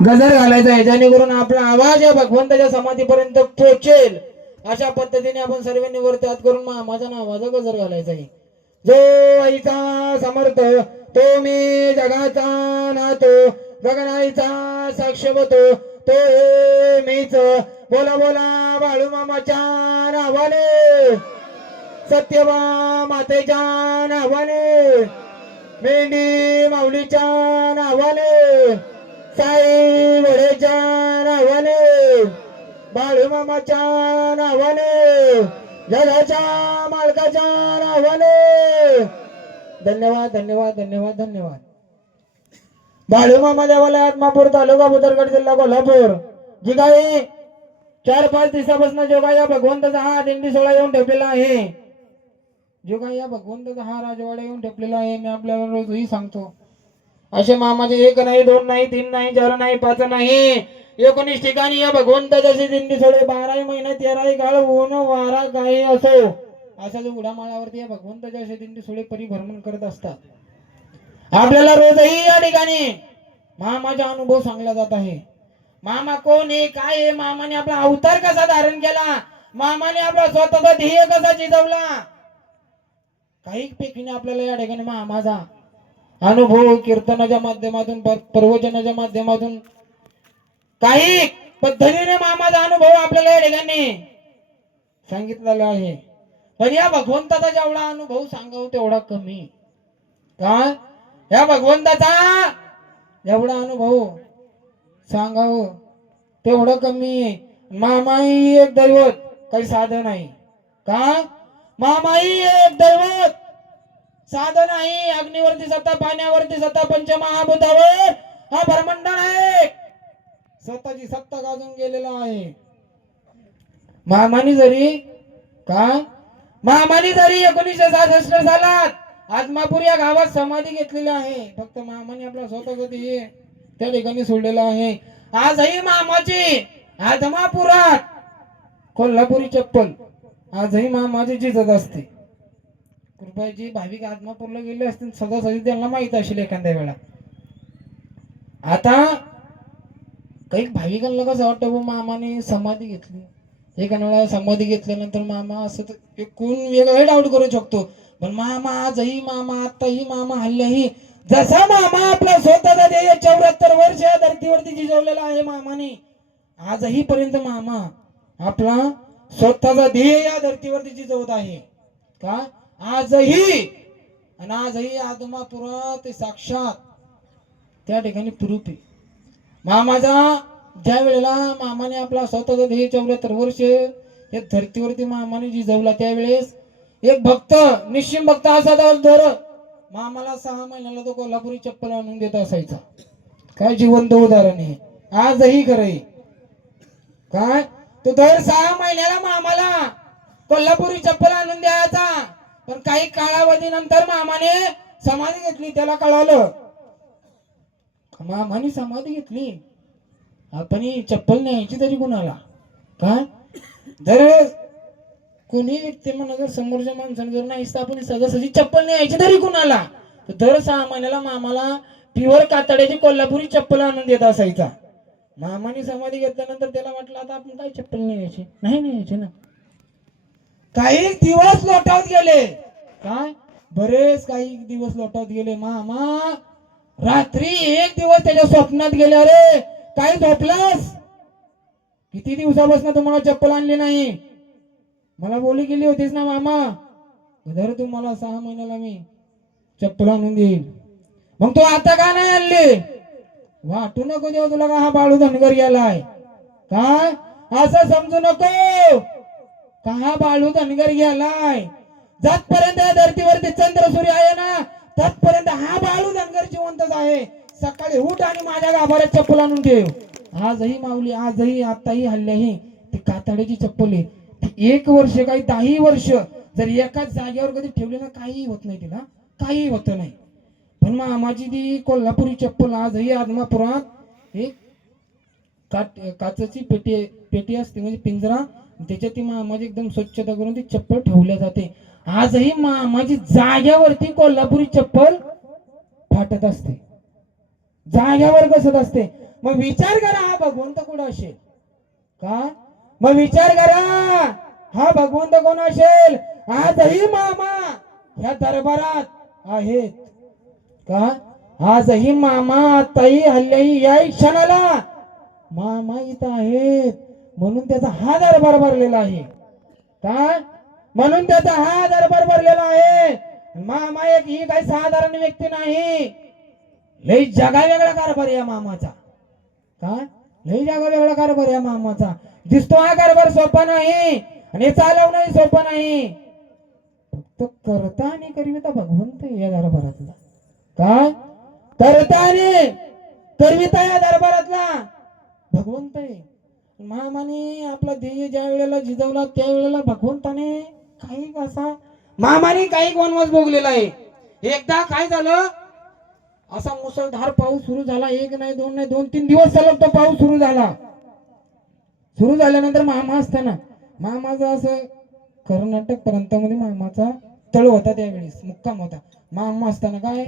गजर घालायचा आहे, जेणेकरून आपला आवाज या भगवंताच्या समाधीपर्यंत पोहोचेल. अशा पद्धतीने आपण सर्वांनी वर त्यात करून माझा नावाचा गजर घालायचा आहे. जो आईचा समर्थ तो मी जगाचा नातो, गगनाईचा साक्षवतो तो मीच. बोला बोला बाळू मामाच्या नावाने, सत्यवा मातेच्या नावाने, मेंढी माऊलीच्या नावाने, साई वडेच्या नावाने, बाळू मामाच्या नावाने, जगाच्या मालकाच्या नावाने. धन्यवाद धन्यवाद धन्यवाद धन्यवाद. बाळू मामा देवालय आत्मापूर तालुका बुदरगड जिल्हा कोल्हापूर. जी काही 4-5 दिवसापासून जो काही या भगवंताचा हा दिंडी सोहळा येऊन ठेवलेला आहे, जो काही या भगवंताचा हा राजवाडा येऊन ठेवलेला आहे, मी आपल्याला रोजही सांगतो, असे मामाचे 1 नाही 2 नाही 3 नाही 4 नाही 5 नाही 19 ठिकाणी या भगवंताच्या दिंडी सोहळे 12 महिने 13 काळ ऊन वारा काही असो अशा जो उडामाळावरती या भगवंताच्या असे दिंडी सोहळे परिभ्रमण करत असतात. आपल्याला रोजही या ठिकाणी मामाचा अनुभव सांगला जात आहे. मामा कोण आहे, काय आहे, मामाने आपला अवतार कसा धारण केला, मामाने आपला स्वतःचा ध्येय कसा जिजवला, काही पैकीने आपल्याला या ठिकाणी मामाचा अनुभव कीर्तनाच्या माध्यमातून प्रवचनाच्या माध्यमातून काही पद्धतीने मामाचा अनुभव आपल्याला या ठिकाणी सांगितलेला आहे. पण या भगवंताचा जेवढा अनुभव सांगावं तेवढा कमी. काय या भगवंताचा एवढा अनुभव सांगावं तेवढं कमी आहे. मामाई एक दैवत, काही साधन नाही. का मामाई एक दैवत, साधन नाही. अग्नीवरती सत्ता, पाण्यावरती सत्ता, पंचमहाभूतावर हा ब्रह्मांड आहे, स्वतःची सत्ता गाजून गेलेला आहे. मामानी जरी काय मामानी जरी 1966 सालात आदमापूर या गावात समाधी घेतलेली आहे, फक्त मामाने आपला स्वतःचा ध्येय त्या ठिकाणी सोडलेला आहे. आजही मामाची आदमापुरात कोल्हापुरी चप्पल आजही मामाची जिजत असते. कृपयाची भाविक आदमापूरला गेले असतील सदासदी त्यांना माहित असेल एखाद्या वेळा. आता काही भाविकांना कसं वाटतं मामाने समाधी घेतली, एखाद्या वेळा समाधी घेतल्यानंतर मामा असं तर कोण वेगळा डाऊट करू शकतो, पण मामा आजही मामा आताही मामा हल्ल्याही जसा मामा आपला स्वतःचा ध्येय 74 वर्ष या धर्तीवरती जिजवलेला आहे मामाने, आजही पर्यंत मामा आपला स्वतःचा ध्येय या धर्तीवरती जिजवत आहे. का आजही आणि आजही आदमापुरात ते साक्षात त्या ठिकाणी प्रूफ आहे. मामाचा ज्या वेळेला मामाने आपला स्वतःचा ध्येय 74 वर्ष या धर्तीवरती मामाने जिजवला, त्यावेळेस एक भक्त निश्चिम भक्त असा दर मामाला 6 महिन्याला तो कोल्हापुरी चप्पल आणून देत असायचा. काय जिवंत उदाहरण आहे, आजही खरंय. काय तो दर 6 महिन्याला मामाला कोल्हापुरी चप्पल आणून द्यायचा. पण काही कालावधी नंतर मामाने समाधी घेतली, त्याला कळालं मामाने समाधी घेतली, आपण ही चप्पल न्यायची तरी कुणाला. काय जर कोणी व्यक्ती म्हणा जर समोरच्या माणसाने जर नाही आपण सहजासहजी चप्पल न्यायची तरी कुणाला, तर दर 6 महिन्याला मामाला प्युअर कातड्याची कोल्हापुरी चप्पल आणून देत असायचा. मामाने समाधी घेतल्यानंतर त्याला म्हटलं आता आपण काय चप्पल न्यायची नाही न्यायची ना. काही दिवस लोटावत गेले, काय बरेच काही दिवस लोटावत गेले. मामा रात्री एक दिवस त्याच्या स्वप्नात गेले, अरे काय झोपलास, किती दिवसापासून तुम्हाला चप्पल आणली नाही, मला बोली गेली होतीस ना मामा, धर तुम्हाला 6 महिन्याला मी चप्पल आणून देईल, मग तू आता का नाही आणली. वाटू नको देव तुला का हा बाळू धनगर गेलाय, काय असं समजू नको का हा बाळू धनगर गेलाय. जातपर्यंत या धर्तीवरती चंद्र सूर्य आहे ना, तत्पर्यंत हा बाळू धनगर जिवंतच आहे. सकाळी उठ आणि माझ्या गाभाऱ्यात चप्पल आणून ठेव. आजही माऊली आजही आताही हल्ल्याही ती कातड्याची चप्पल आहे. ती 1 वर्ष काही 10 वर्ष जर एकाच जागेवर कधी ठेवली ना, काही होत नाही, तिला काही होत नाही. पण मामाची ती कोल्हापुरी चप्पल आजही आदमापुरात एक काचेची पेटी असते, म्हणजे पिंजरा, त्याच्यात ती मामाची एकदम स्वच्छता करून ती चप्पल ठेवल्या जाते. आजही मामाची जाग्यावरती कोल्हापुरी चप्पल फाटत असते, जाग्यावर कसत असते. मग विचार करा हा भगवंत कुठं असेल का? मग विचार करा हा भगवंत कोण असेल? आजही मामा ह्या दरबारात आहेत का? आजही मामा ताई हल्ल्याही या क्षणाला मामा इथं आहेत, म्हणून त्याचा हा दरबार भरलेला आहे का? म्हणून त्याचा हा दरबार भरलेला आहे. मामा एक ही काही साधारण व्यक्ती नाही, लई जगा वेगळा कारभार या मामाचा का? लई जागा वेगळा कारभार या मामाचा. दिसतो हा कारभार सोपा नाही आणि चालवणंही सोपं नाही. फक्त करता आणि करविता भगवंत या दरबारातला काय? करता आणि करविता या दरबारातला भगवंत आहे. मामाने आपला ध्येय ज्या वेळेला जिजवला त्या वेळेला भगवंताने काही असा मामाने काही वनवास भोगलेला आहे. एकदा काय झालं, असा मुसळधार पाऊस सुरू झाला. एक नाही दोन नाही 2-3 दिवस सलग तो पाऊस सुरू झाला. सुरू झाल्यानंतर मामा असताना मामाचा असं कर्नाटक प्रांतामध्ये मामाचा तळ होता, त्यावेळेस मुक्काम होता. मामा असताना काय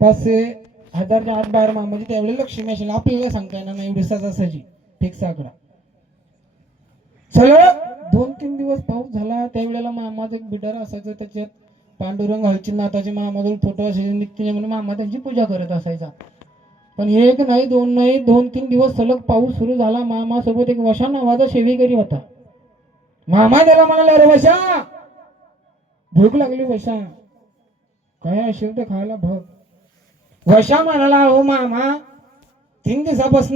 5,000च्या आत बाहेर मामाची त्यावेळी लक्ष्मी असेल, आपल्याला सांगता येणार नाही एवढी सहजासहजी फिक्स आकडा. सलग 2-3 दिवस पाऊस झाला. त्यावेळेला मामाचं एक बिडार असायचं, त्याच्यात पांडुरंग हलचीनाथाचे मामाजवळ फोटो असायचे, नित्य म्हणून मामा त्यांची पूजा करत असायचा. पण एक नाही दोन नाही 2-3 दिवस सलग पाऊस सुरू झाला. मामा सोबत एक वशा नावाचा सेवेकरी होता. मामा त्याला म्हणाला, अरे वशा भूक लागली, वशा काय असेल ते खायला बघ. वशा म्हणाला, हो मामा 3 दिवसापासून